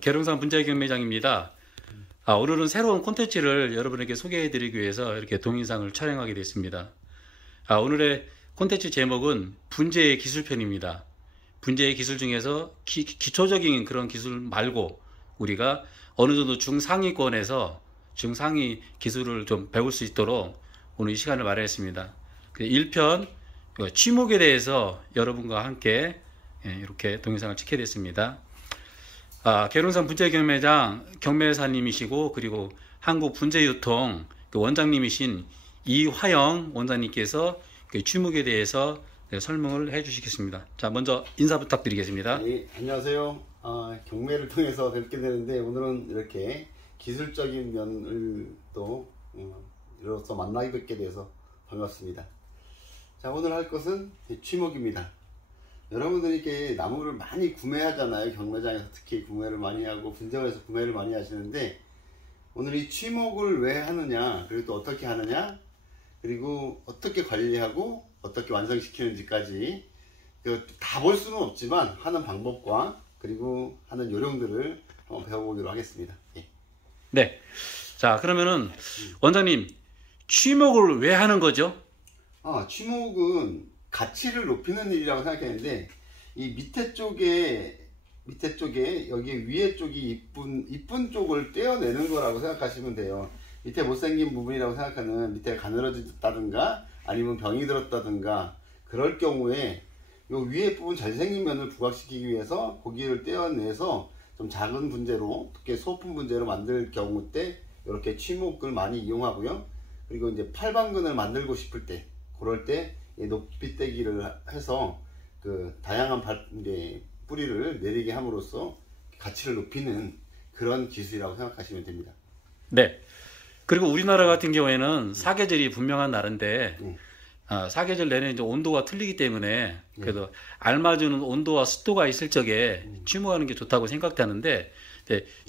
계룡산 분재경매장입니다. 오늘은 새로운 콘텐츠를 여러분에게 소개해드리기 위해서 이렇게 동영상을 촬영하게 됐습니다. 오늘의 콘텐츠 제목은 분재의 기술편입니다. 분재의 기술 중에서 기초적인 그런 기술 말고 우리가 어느 정도 중상위권에서 중상위 기술을 좀 배울 수 있도록 오늘 이 시간을 마련했습니다. 1편 취목에 대해서 여러분과 함께 이렇게 동영상을 찍게 됐습니다. 계룡산 분재경매장 경매사님이시고 그리고 한국분재유통 원장님이신 이화영 원장님께서 취목에 대해서 설명을 해 주시겠습니다. 자, 먼저 인사 부탁드리겠습니다. 네, 안녕하세요. 경매를 통해서 뵙게 되는데 오늘은 이렇게 기술적인 면을 또 이로써 만나게 뵙게 돼서 반갑습니다. 자, 오늘 할 것은 취목입니다. 여러분들이 이렇게 나무를 많이 구매하잖아요. 경매장에서 특히 구매를 많이 하고 분재원에서 구매를 많이 하시는데 오늘 이 취목을 왜 하느냐, 그리고 또 어떻게 하느냐, 그리고 어떻게 관리하고 어떻게 완성시키는지까지 다 볼 수는 없지만 하는 방법과 그리고 하는 요령들을 한번 배워보기로 하겠습니다. 예. 네. 자, 그러면은 원장님, 취목을 왜 하는 거죠? 취목은 가치를 높이는 일이라고 생각했는데 이 밑에 쪽에 여기 위에 쪽이 이쁜 쪽을 떼어내는 거라고 생각하시면 돼요. 밑에 못생긴 부분이라고 생각하는 밑에 가늘어졌다든가 아니면 병이 들었다든가 그럴 경우에 요 위에 부분 잘생긴 면을 부각시키기 위해서 고기를 떼어내서 좀 작은 분재로 특히 소품 분재로 만들 경우 때 이렇게 취목을 많이 이용하고요. 그리고 이제 팔방근을 만들고 싶을 때 그럴 때 높이 떼기를 해서 다양한 뿌리를 내리게 함으로써 가치를 높이는 그런 기술이라고 생각하시면 됩니다. 네. 그리고 우리나라 같은 경우에는 사계절이 분명한 나라인데 사계절 내내 이제 온도가 틀리기 때문에 그래도 알맞은 온도와 습도가 있을 적에 취목하는 게 좋다고 생각하는데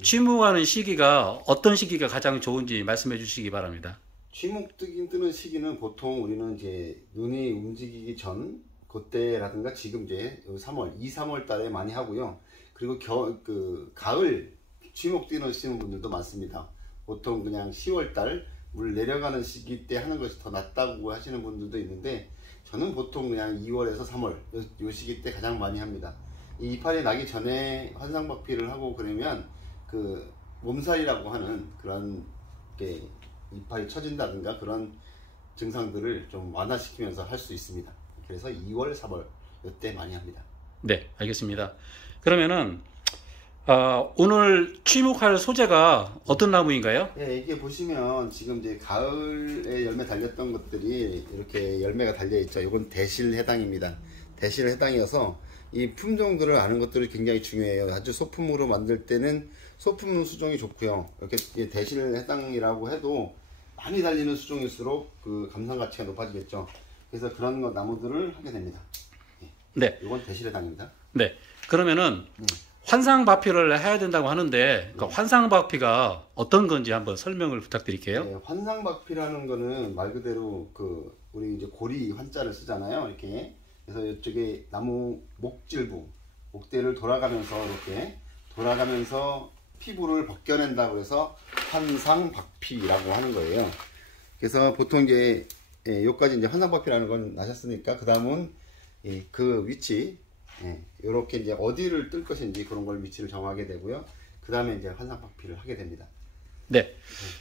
취목하는 시기가 어떤 시기가 가장 좋은지 말씀해 주시기 바랍니다. 취목 뜨는 시기는 보통 우리는 이제 눈이 움직이기 전 그때라든가 지금 이제 2, 3월 달에 많이 하고요. 그리고 가을 취목 뛰시는 분들도 많습니다. 보통 그냥 10월 달 물 내려가는 시기 때 하는 것이 더 낫다고 하시는 분들도 있는데 저는 보통 그냥 2월에서 3월 요 시기 때 가장 많이 합니다. 이 이파리 나기 전에 환상박피를 하고 그러면 몸살이라고 하는 그런 게 이파리 처진다든가 그런 증상들을 좀 완화시키면서 할 수 있습니다. 그래서 2월, 3월 이때 많이 합니다. 네, 알겠습니다. 그러면은 오늘 취목할 소재가 어떤 나무인가요? 네, 이게 보시면 지금 이제 가을에 열매 달렸던 것들이 이렇게 열매가 달려 있죠. 이건 대실 해당입니다. 대실 해당이어서 이 품종들을 아는 것들이 굉장히 중요해요. 아주 소품으로 만들 때는 소품 수종이 좋고요. 이렇게 대실 해당이라고 해도 많이 달리는 수종일수록 감상 가치가 높아지겠죠. 그래서 그런 나무들을 하게 됩니다. 네. 이건 대실 해당입니다. 네. 그러면은 환상박피를 해야 된다고 하는데 환상박피가 어떤 건지 한번 설명을 부탁드릴게요. 네, 환상박피라는 거는 말 그대로 우리 이제 고리 환자를 쓰잖아요. 이렇게. 그래서 이쪽에 나무 목질부, 목대를 이렇게 돌아가면서 피부를 벗겨낸다고 해서 환상박피라고 하는 거예요. 그래서 보통 이제 여기까지 이제 환상박피라는 건 아셨으니까 그 다음은 그 위치 이렇게 이제 어디를 뜰 것인지 그런 걸 위치를 정하게 되고요. 그 다음에 이제 환상박피를 하게 됩니다. 네.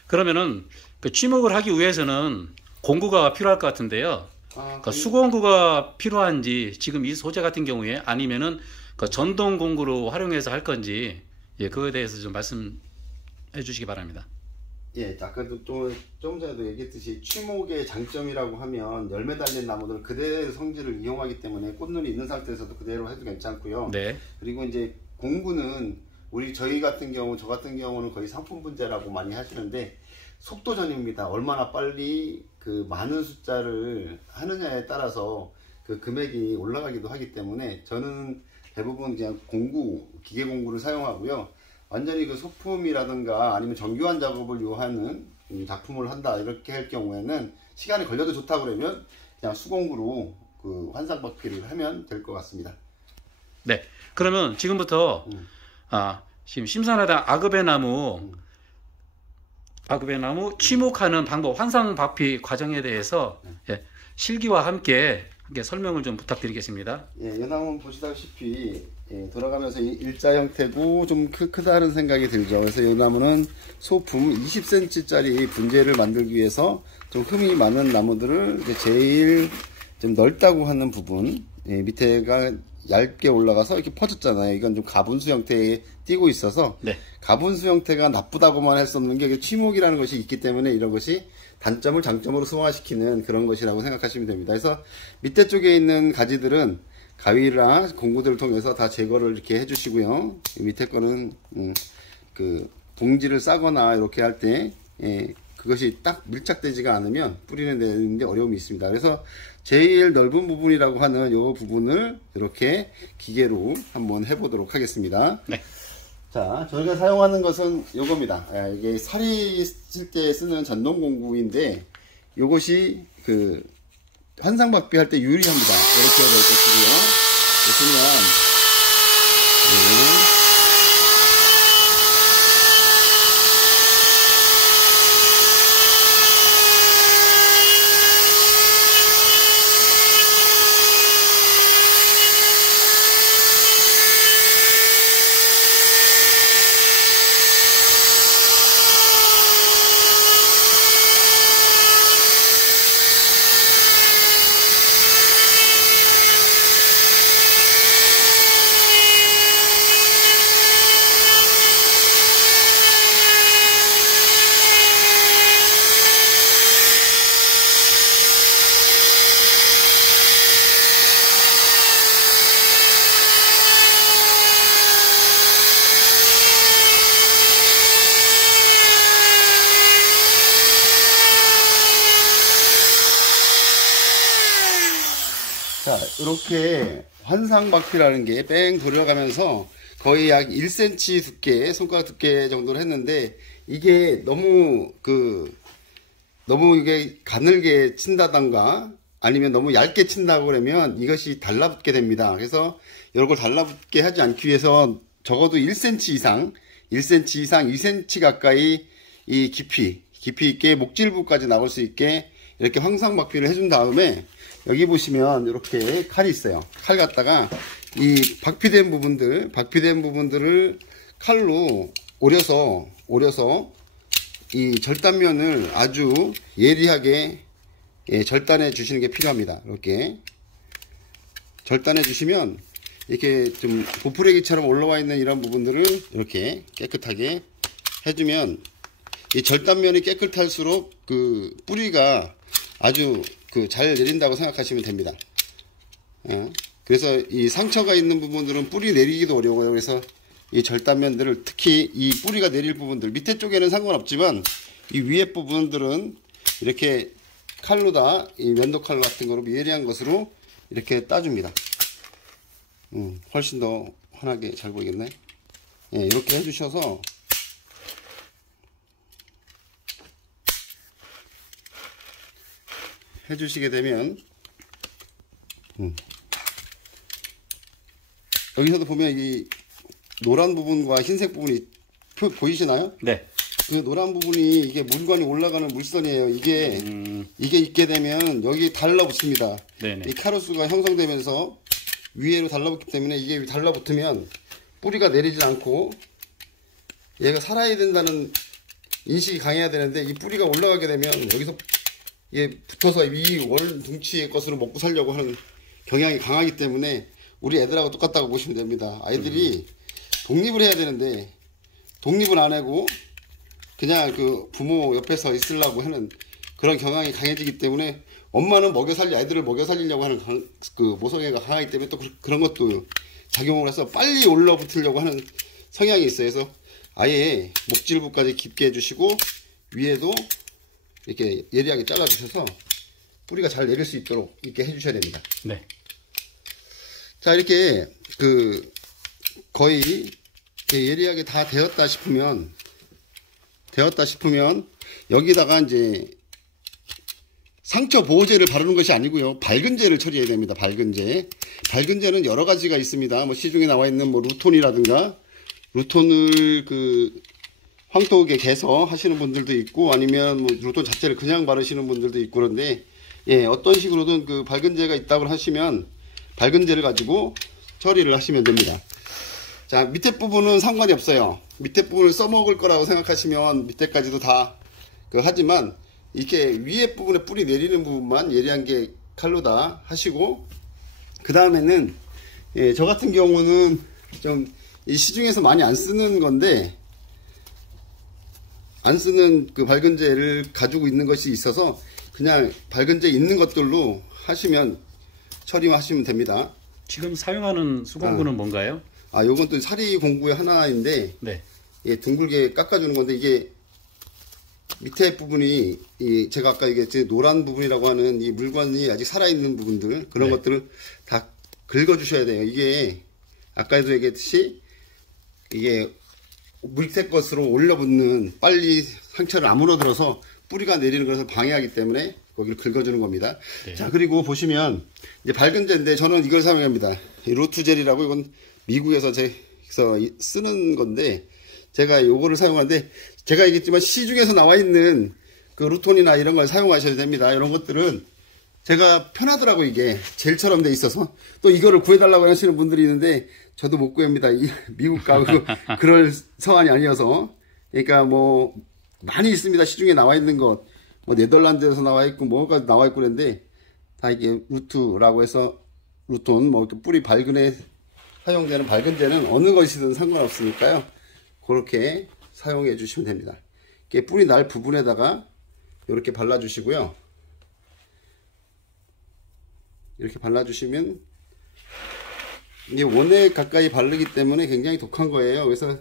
그러면은 취목을 하기 위해서는 공구가 필요할 것 같은데요. 수공구가 필요한지 지금 이 소재 같은 경우에 아니면은 전동 공구로 활용해서 할 건지 그거에 대해서 좀 말씀해 주시기 바랍니다. 예, 아까도 조금 전에도 얘기했듯이 취목의 장점이라고 하면 열매 달린 나무들 그대로 성질을 이용하기 때문에 꽃눈이 있는 상태에서도 그대로 해도 괜찮고요. 네. 그리고 이제 공구는 저 같은 경우는 거의 상품 분재라고 많이 하시는데 속도전입니다. 얼마나 빨리 많은 숫자를 하느냐에 따라서 금액이 올라가기도 하기 때문에 저는 대부분 그냥 기계 공구를 사용하고요. 완전히 소품이라든가 아니면 정교한 작업을 요하는 작품을 한다 이렇게 할 경우에는 시간이 걸려도 좋다 그러면 그냥 수공구로 환상박피를 하면 될 것 같습니다. 네, 그러면 지금부터 지금 심산에다 아급의나무 취목하는 방법, 환상박피 과정에 대해서 예, 실기와 함께 설명을 좀 부탁드리겠습니다. 예, 이 나무는 보시다시피 예, 돌아가면서 일자 형태고 좀 크다는 생각이 들죠. 그래서 이 나무는 소품 20cm짜리 분재를 만들기 위해서 좀 흠이 많은 나무들을 이제 제일 좀 넓다고 하는 부분, 예, 밑에가 얇게 올라가서 이렇게 퍼졌잖아요. 이건 좀 가분수 형태에 띄고 있어서 네. 가분수 형태가 나쁘다고만 할 수 없는 게 취목이라는 것이 있기 때문에 이런 것이 단점을 장점으로 승화시키는 그런 것이라고 생각하시면 됩니다. 그래서 밑에 쪽에 있는 가지들은 가위나 공구들을 통해서 다 제거를 이렇게 해주시고요. 밑에 거는 그 봉지를 싸거나 이렇게 할 때 그것이 딱 밀착되지가 않으면 뿌리는 데는데 어려움이 있습니다. 그래서 제일 넓은 부분이라고 하는 이 부분을 이렇게 기계로 한번 해보도록 하겠습니다. 네. 자, 저희가 사용하는 것은 요겁니다. 이게 살이 쓸 때 쓰는 전동 공구인데 요것이 그 환상박비 할 때 유리합니다. 이렇게 되어 있고요. 보시면 네. 자, 이렇게 환상박피라는 게 뺑 돌아가면서 거의 약 1cm 두께, 손가락 두께 정도를 했는데 이게 너무 이게 가늘게 친다던가 아니면 너무 얇게 친다고 그러면 이것이 달라붙게 됩니다. 그래서 이런 걸 달라붙게 하지 않기 위해서 적어도 1cm 이상, 2cm 가까이 이 깊이 있게 목질부까지 나올 수 있게 이렇게 황상박피를 해준 다음에 여기 보시면 이렇게 칼이 있어요. 칼 갖다가 이 박피된 부분들을 칼로 오려서 이 절단면을 아주 예리하게 절단해 주시는 게 필요합니다. 이렇게 절단해 주시면 이렇게 좀 보풀레기처럼 올라와 있는 이런 부분들을 이렇게 깨끗하게 해주면 이 절단면이 깨끗할수록 그 뿌리가 아주 잘 내린다고 생각하시면 됩니다. 그래서 이 상처가 있는 부분들은 뿌리 내리기도 어려워요. 그래서 이 절단면들을 특히 이 뿌리가 내릴 부분들 밑에 쪽에는 상관없지만 이 위에 부분들은 이렇게 칼로다 이 면도칼 같은 거로 예리한 것으로 이렇게 따줍니다. 훨씬 더 환하게 잘 보이겠네. 이렇게 해주셔서 해주시게 되면 여기서도 보면 이 노란 부분과 흰색 부분이 보이시나요? 네. 그 노란 부분이 이게 물관이 올라가는 물선이에요. 이게 있게 되면 여기 달라붙습니다. 네네. 이 카로스가 형성되면서 위에로 달라붙기 때문에 이게 달라붙으면 뿌리가 내리지 않고 얘가 살아야 된다는 인식이 강해야 되는데 이 뿌리가 올라가게 되면 여기서 이게 붙어서 이 월둥치의 것으로 먹고 살려고 하는 경향이 강하기 때문에 우리 애들하고 똑같다고 보시면 됩니다. 아이들이 독립을 해야 되는데 독립을 안 하고 그냥 그 부모 옆에서 있으려고 하는 그런 경향이 강해지기 때문에 엄마는 아이들을 먹여 살리려고 하는 그 모성애가 강하기 때문에 또 그런 것도 작용을 해서 빨리 올라붙으려고 하는 성향이 있어요. 그래서 아예 목질부까지 깊게 해주시고 위에도 이렇게 예리하게 잘라주셔서 뿌리가 잘 내릴 수 있도록 이렇게 해주셔야 됩니다. 네. 자, 이렇게 거의 예리하게 다 되었다 싶으면 여기다가 이제 상처 보호제를 바르는 것이 아니고요. 밝은제를 처리해야 됩니다. 밝은제는 여러 가지가 있습니다. 뭐 시중에 나와 있는 뭐 루톤이라든가 루톤을 황토에 개서 하시는 분들도 있고, 아니면 뭐 루톤 자체를 그냥 바르시는 분들도 있고, 그런데 예, 어떤 식으로든 밝은재가 있다고 하시면 밝은재를 가지고 처리를 하시면 됩니다. 자, 밑에 부분은 상관이 없어요. 밑에 부분을 써먹을 거라고 생각하시면 밑에까지도 다 하지만, 이렇게 위에 부분에 뿌리 내리는 부분만 예리한 게 칼로 다 하시고, 그 다음에는 예, 저 같은 경우는 좀 이 시중에서 많이 안 쓰는 건데, 안 쓰는 밝은재를 가지고 있는 것이 있어서 그냥 밝은재 있는 것들로 하시면 처리하시면 됩니다. 지금 사용하는 수공구는 뭔가요? 요건 또 사리 공구의 하나인데, 네. 예, 둥글게 깎아주는 건데, 이게 밑에 부분이 제가 아까 이게 노란 부분이라고 하는 이 물건이 아직 살아있는 부분들, 그런 네. 것들을 다 긁어주셔야 돼요. 이게 아까도 얘기했듯이 이게 밑에 것으로 올려붙는, 빨리 상처를 아물어들어서 뿌리가 내리는 것을 방해하기 때문에 거기를 긁어주는 겁니다. 네. 자, 그리고 보시면 이제 밝은재인데 저는 이걸 사용합니다. 이 루트젤이라고, 이건 미국에서 쓰는 건데, 제가 요거를 사용하는데, 제가 얘기했지만 시중에서 나와 있는 루톤이나 이런 걸 사용하셔야 됩니다. 이런 것들은 제가 편하더라고. 이게 젤처럼 돼 있어서. 또 이거를 구해달라고 하시는 분들이 있는데 저도 못 구합니다. 미국 가고 그럴 서한이 아니어서. 그러니까 뭐 많이 있습니다. 시중에 나와 있는 것, 뭐 네덜란드에서 나와 있고 뭐가 나와 있고 그런데, 다 이게 루트라고 해서 루톤, 뭐 뿌리 밝은에 사용되는 밝은재는 어느 것이든 상관없으니까요. 그렇게 사용해 주시면 됩니다. 이렇게 뿌리 날 부분에다가 이렇게 발라주시고요. 이렇게 발라주시면, 이게 원에 가까이 바르기 때문에 굉장히 독한 거예요. 그래서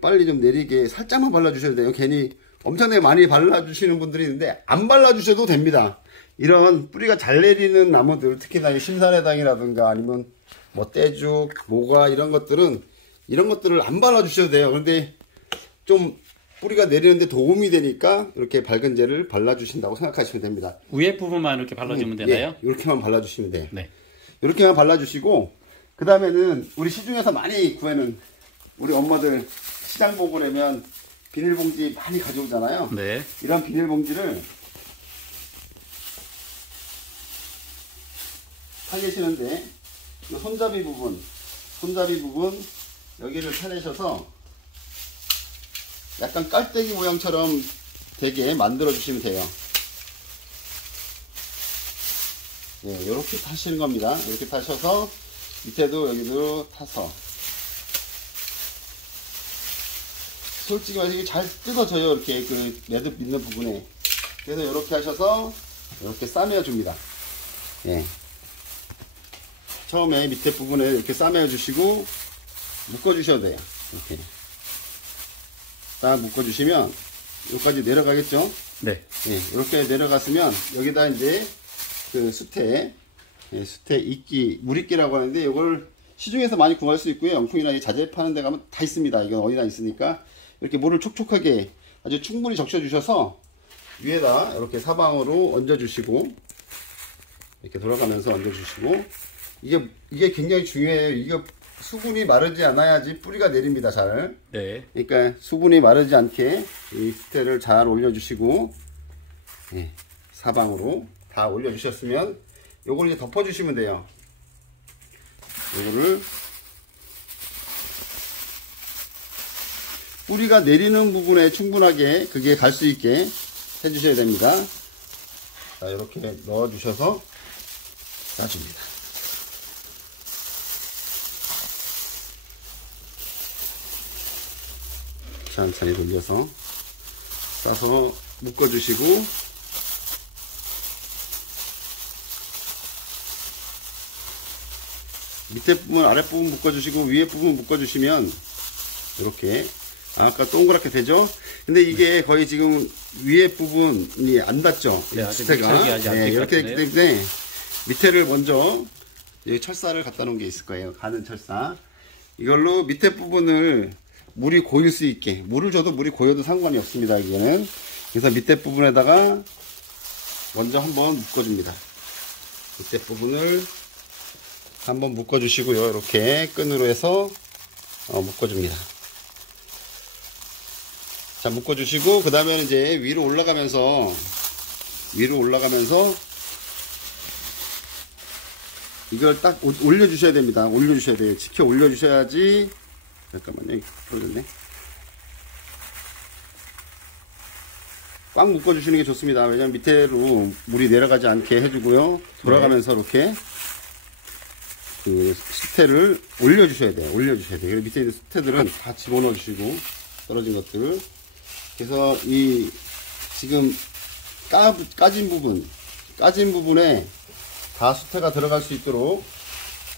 빨리 좀 내리게 살짝만 발라주셔야 돼요. 괜히 엄청나게 많이 발라주시는 분들이 있는데 안 발라주셔도 됩니다. 이런 뿌리가 잘 내리는 나무들, 특히나 심산해당이라든가 아니면 뭐 떼죽, 모과 이런 것들은 이런 것들을 안 발라주셔도 돼요. 그런데 좀 뿌리가 내리는데 도움이 되니까 이렇게 밝은재를 발라주신다고 생각하시면 됩니다. 위에 부분만 이렇게 발라주면 되나요? 네, 이렇게만 발라주시면 돼요. 네. 이렇게만 발라주시고, 그 다음에는 우리 시중에서 많이 구하는, 우리 엄마들 시장 보고 그러면 비닐봉지 많이 가져오잖아요. 네. 이런 비닐봉지를 사 계시는데, 이 손잡이 부분 여기를 차내셔서 약간 깔때기 모양처럼 되게 만들어 주시면 돼요. 네, 이렇게 타시는 겁니다. 이렇게 타셔서 밑에도 여기도 타서, 솔직히 말해서 이게 잘 뜯어져요. 이렇게 매듭 있는 부분에. 그래서 이렇게 하셔서 이렇게 싸매어 줍니다. 예. 처음에 밑에 부분에 이렇게 싸매어 주시고 묶어 주셔도 돼요. 이렇게 딱 묶어 주시면 여기까지 내려가겠죠. 네. 예, 이렇게 내려갔으면 여기다 이제 수태 이끼, 물이끼라고 하는데, 이걸 시중에서 많이 구할 수 있고요. 영풍이나 자재 파는 데 가면 다 있습니다. 이건 어디나 있으니까 이렇게 물을 촉촉하게 아주 충분히 적셔 주셔서 위에다 이렇게 사방으로 얹어 주시고, 이렇게 돌아가면서 얹어 주시고, 이게 굉장히 중요해요. 이게 수분이 마르지 않아야지 뿌리가 내립니다. 잘. 네. 그러니까 수분이 마르지 않게 이 수태를 잘 올려주시고, 예, 사방으로 다 올려주셨으면 요걸 이제 덮어주시면 돼요. 요거를 뿌리가 내리는 부분에 충분하게 그게 갈 수 있게 해주셔야 됩니다. 자, 이렇게 넣어주셔서 놔줍니다. 천천히 돌려서 싸서 묶어주시고, 밑에 부분 아랫부분 묶어주시고 위에 부분 묶어주시면 이렇게 아까 동그랗게 되죠. 근데 이게 거의 지금 위에 부분이 안 닿죠. 네, 아직 수태가. 밀착이 아직 안 네, 될 것 이렇게 같은데요. 됐기 때문에 밑에를 먼저 여기 철사를 갖다 놓은 게 있을 거예요. 가는 철사. 이걸로 밑에 부분을 물이 고일 수 있게, 물을 줘도 물이 고여도 상관이 없습니다. 이게는. 그래서 밑에 부분에다가 먼저 한번 묶어줍니다. 밑에 부분을 한번 묶어주시고요. 이렇게 끈으로 해서 묶어줍니다. 자, 묶어주시고, 그 다음에는 이제 위로 올라가면서, 이걸 딱 올려주셔야 됩니다. 올려주셔야 돼요. 지켜 올려주셔야지. 잠깐만요. 풀어졌네. 꽉 묶어주시는 게 좋습니다. 왜냐면 밑으로 물이 내려가지 않게 해주고요. 돌아가면서 이렇게 그 수태를 올려주셔야 돼요. 올려주셔야 돼요. 그리고 밑에 있는 수태들은 다 집어넣어 주시고, 떨어진 것들을. 그래서 이 지금 까진 부분에 다 수태가 들어갈 수 있도록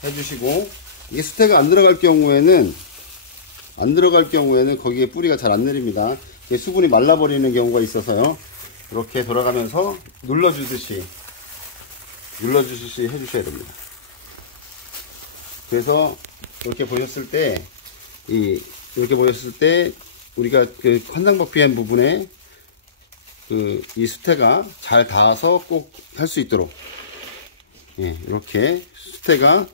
해주시고, 이게 수태가 안 들어갈 경우에는 거기에 뿌리가 잘 안 내립니다. 수분이 말라버리는 경우가 있어서요. 이렇게 돌아가면서 눌러주듯이 해주셔야 됩니다. 그래서 이렇게 보셨을 때 우리가 그 환상박피한 부분에 이 수태가 잘 닿아서 꼭 할 수 있도록, 예, 이렇게 수태가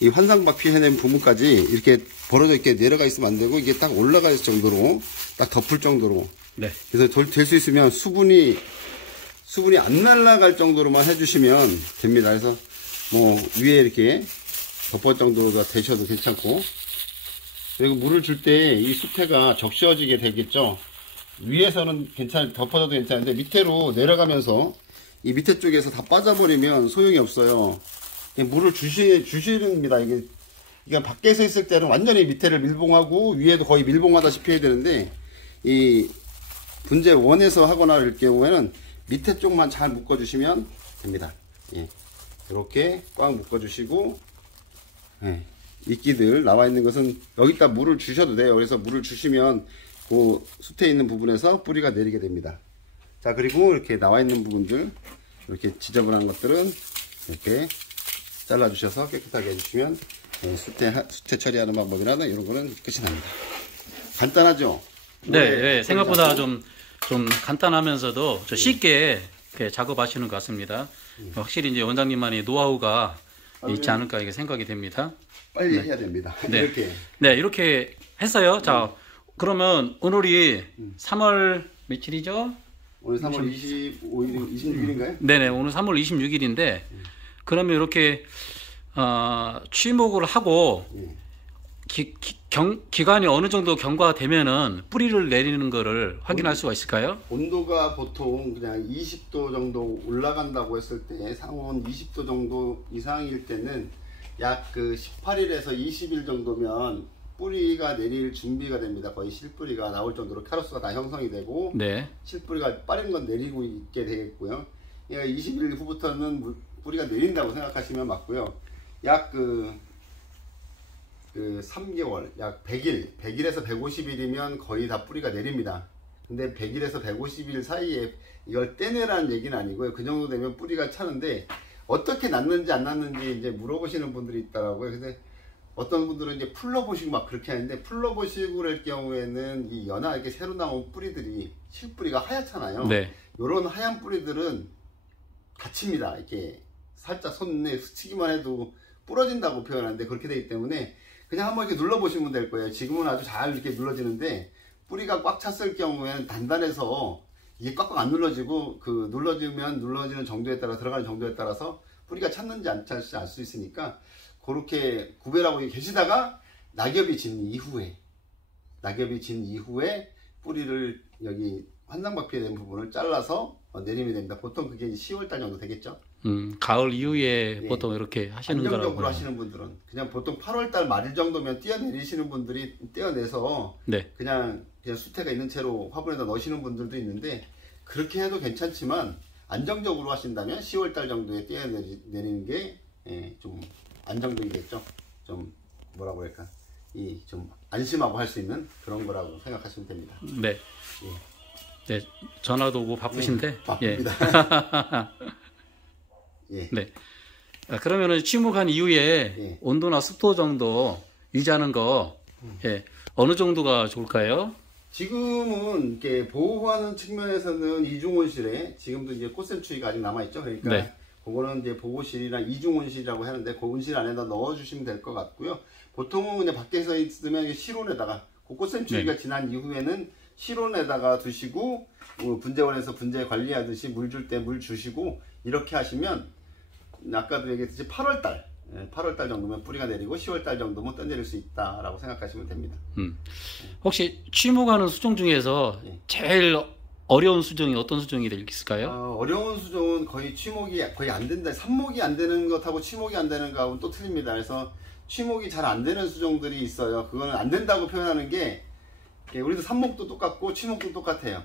이 환상박피 해낸 부분까지 이렇게 벌어져 있게 내려가 있으면 안 되고, 이게 딱 올라갈 정도로, 딱 덮을 정도로. 네. 그래서 될 수 있으면 수분이 안 날아갈 정도로만 해주시면 됩니다. 그래서 뭐 위에 이렇게 덮을 정도가 되셔도 괜찮고, 그리고 물을 줄 때 이 수태가 적셔지게 되겠죠. 위에서는 덮어져도 괜찮은데 밑으로 내려가면서 이 밑에 쪽에서 다 빠져버리면 소용이 없어요. 물을 주시는입니다. 이게 밖에서 있을 때는 완전히 밑에를 밀봉하고 위에도 거의 밀봉하다시피 해야 되는데, 이 분재 원에서 하거나 할 경우에는 밑에 쪽만 잘 묶어주시면 됩니다. 예. 이렇게 꽉 묶어주시고, 예. 이끼들 나와 있는 것은 여기다 물을 주셔도 돼요. 그래서 물을 주시면 그 숯에 있는 부분에서 뿌리가 내리게 됩니다. 자, 그리고 이렇게 나와 있는 부분들, 이렇게 지저분한 것들은 이렇게 잘라 주셔서 깨끗하게 해주시면, 예, 수태 처리하는 방법이나 이런 거는 끝이 납니다. 간단하죠? 네, 생각보다 좀 간단하면서도 쉽게 이렇게 작업하시는 것 같습니다. 확실히 이제 원장님만의 노하우가 있지 않을까 이게 생각이 됩니다. 빨리 해야 됩니다. 네. 이렇게 했어요. 자, 그러면 오늘이 3월 며칠이죠? 오늘 3월 26일인가요? 네네, 오늘 3월 26일인데, 그러면 이렇게 취목을 하고 기간이 어느 정도 경과되면은 뿌리를 내리는 거를 확인할 수가 있을까요? 온도가 보통 그냥 20도 정도 올라간다고 했을 때, 상온 20도 정도 이상일 때는 약 18일에서 20일 정도면 뿌리가 내릴 준비가 됩니다. 거의 실뿌리가 나올 정도로 카로스가 다 형성이 되고, 네. 실뿌리가 빠른 건 내리고 있게 되겠고요. 20일 후부터는 뿌리가 내린다고 생각하시면 맞고요. 약 3개월, 약 100일에서 150일이면 거의 다 뿌리가 내립니다. 근데 100일에서 150일 사이에 이걸 떼내라는 얘기는 아니고요. 그 정도 되면 뿌리가 차는데, 어떻게 났는지 안 났는지 이제 물어보시는 분들이 있더라고요. 근데 어떤 분들은 이제 풀러보시고 막 그렇게 하는데, 풀러보시고 그럴 경우에는 이 연하게 새로 나온 뿌리들이, 실뿌리가 하얗잖아요. 네. 요런 하얀 뿌리들은 다칩니다. 이렇게 살짝 손에 스치기만 해도 부러진다고 표현하는데, 그렇게 되기 때문에 그냥 한번 이렇게 눌러보시면 될 거예요. 지금은 아주 잘 이렇게 눌러지는데, 뿌리가 꽉 찼을 경우에는 단단해서 이게 꽉꽉 안 눌러지고, 눌러지는 정도에 따라, 들어가는 정도에 따라서 뿌리가 찼는지 안 찼는지 알 수 있으니까, 그렇게 구별하고 계시다가 낙엽이 진 이후에 뿌리를 여기 환상박피에 된 부분을 잘라서 내리면 됩니다. 보통 그게 10월달 정도 되겠죠. 가을 이후에 보통 이렇게 하시는 거라고요. 안정적으로 하시는 분들은 그냥 보통 8월달 말일 정도면 떼어내리시는 분들이 떼어내서 그냥 수태가 있는 채로 화분에다 넣으시는 분들도 있는데, 그렇게 해도 괜찮지만 안정적으로 하신다면 10월달 정도에 떼어내리는 게 좀 안정적이겠죠. 좀 뭐라고 할까, 좀 안심하고 할 수 있는 그런 거라고 생각하시면 됩니다. 네. 네, 전화도 오고 바쁘신데. 바쁩니다. 예. 네. 그러면은 취목한 이후에 온도나 습도 정도 유지하는 거, 어느 정도가 좋을까요? 지금은 이렇게 보호하는 측면에서는 이중온실에 지금도 이제 꽃샘추위가 아직 남아있죠. 그러니까 그거는 이제 보호실이나 이중온실이라고 하는데, 그 온실 안에다 넣어주시면 될 것 같고요. 보통은 그냥 밖에서 있으면 실온에다가, 그 꽃샘추위가 지난 이후에는 실온에다가 두시고 분재원에서 분재 관리하듯이 물 줄 때 물 주시고 이렇게 하시면 아까도 얘기했듯이 8월달 정도면 뿌리가 내리고 10월달 정도면 떠내릴 수 있다라고 생각하시면 됩니다. 혹시 취목하는 수종 중에서 제일 어려운 수종이 어떤 수종이 있을까요? 어려운 수종은 거의 취목이 거의 안 된다. 삽목이 안 되는 것하고 취목이 안 되는 거하고는 또 틀립니다. 그래서 취목이 잘 안 되는 수종들이 있어요. 그거는 안 된다고 표현하는 게 우리도 삽목도 똑같고 취목도 똑같아요.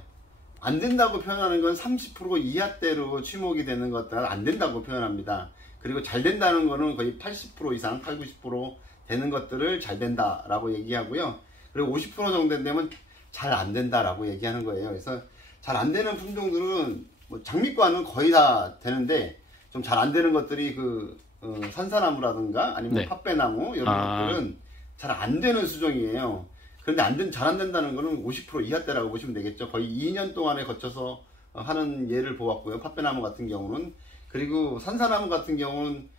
안 된다고 표현하는 건 30% 이하대로 취목이 되는 것들은 안 된다고 표현합니다. 그리고 잘 된다는 거는 거의 80% 이상, 80-90% 되는 것들을 잘 된다라고 얘기하고요. 그리고 50% 정도 되면 잘 안 된다라고 얘기하는 거예요. 그래서 잘 안 되는 품종들은 뭐 장미과는 거의 다 되는데 좀 잘 안 되는 것들이 산사나무라든가 아니면 팥배나무 이런 것들은 잘 안 되는 수종이에요. 그런데 잘 안 된다는 거는 50% 이하대라고 보시면 되겠죠. 거의 2년 동안에 거쳐서 하는 예를 보았고요. 팥배나무 같은 경우는. 그리고 산사나무 같은 경우는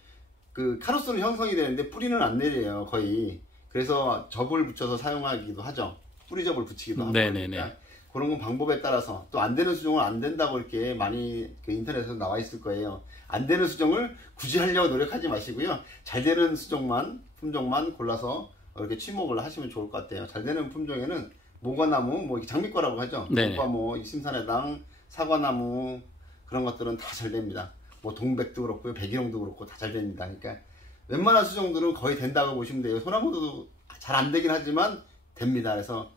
카로스는 형성이 되는데 뿌리는 안 내려요. 거의. 그래서 접을 붙여서 사용하기도 하죠. 뿌리접을 붙이기도 하고. 그러니까 그런 건 방법에 따라서 또 안 되는 수종은 안 된다고 이렇게 많이 인터넷에서 나와 있을 거예요. 안 되는 수종을 굳이 하려고 노력하지 마시고요. 잘 되는 품종만 골라서 이렇게 취목을 하시면 좋을 것 같아요. 잘 되는 품종에는 모과나무, 장미과라고 하죠. 모과, 심산해당, 사과나무 그런 것들은 다 잘 됩니다. 동백도 그렇고요, 백일홍도 그렇고 다 잘 됩니다. 그러니까 웬만한 수종들은 거의 된다고 보시면 돼요. 소나무도 잘 안 되긴 하지만 됩니다. 그래서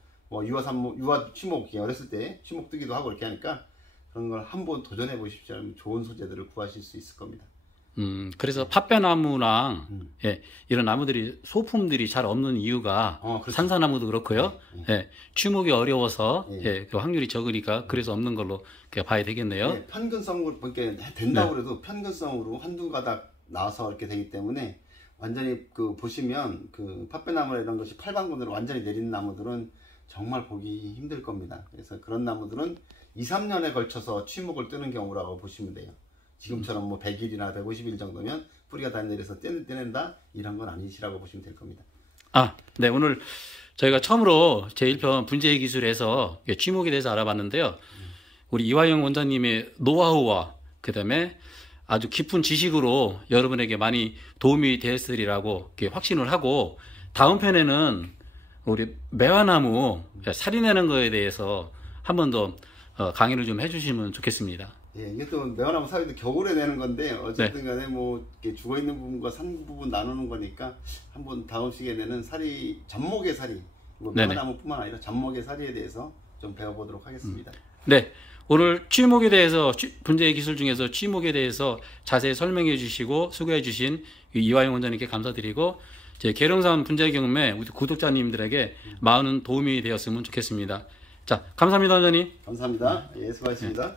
유화 취목, 어렸을 때 취목 뜨기도 하고 이렇게 하니까 그런 걸 한번 도전해 보십시오. 좋은 소재들을 구하실 수 있을 겁니다. 그래서 팥배나무랑 이런 나무들이 소품들이 잘 없는 이유가 그렇죠. 산사나무도 그렇고요. 취목이 어려워서 그 확률이 적으니까 그래서 없는 걸로 봐야 되겠네요. 편근성으로 된다고 그래도 편근성으로 한두 가닥 나와서 이렇게 되기 때문에 완전히 보시면 팥배나무나 이런 것이 팔방근으로 완전히 내리는 나무들은 정말 보기 힘들 겁니다. 그래서 그런 나무들은 2-3년에 걸쳐서 취목을 뜨는 경우라고 보시면 돼요. 지금처럼 100일이나 150일 정도면 뿌리가 다 내려서 떼낸다 이런 건 아니시라고 보시면 될 겁니다. 네, 오늘 저희가 처음으로 제1편 분재 기술에서 취목에 대해서 알아봤는데요. 우리 이화영 원장님의 노하우와 그다음에 아주 깊은 지식으로 여러분에게 많이 도움이 되었으리라고 확신을 하고, 다음 편에는 우리 매화나무 살이 내는 거에 대해서 한 번 더 강의를 좀 해주시면 좋겠습니다. 이게 또 매화나무 사이도 겨울에 내는 건데 어쨌든 간에 이렇게 죽어 있는 부분과 산 부분 나누는 거니까 한번 다음 시간에는 잡목의 사리, 매화나무뿐만 아니라 잡목의 사리에 대해서 좀 배워보도록 하겠습니다. 네, 오늘 취목에 대해서 분재 기술 중에서 취목에 대해서 자세히 설명해 주시고 수고해 주신 이화영 원장님께 감사드리고, 제 계룡산 분재 경매 우리 구독자님들에게 많은 도움이 되었으면 좋겠습니다. 자, 감사합니다, 원장님. 감사합니다. 수고하셨습니다.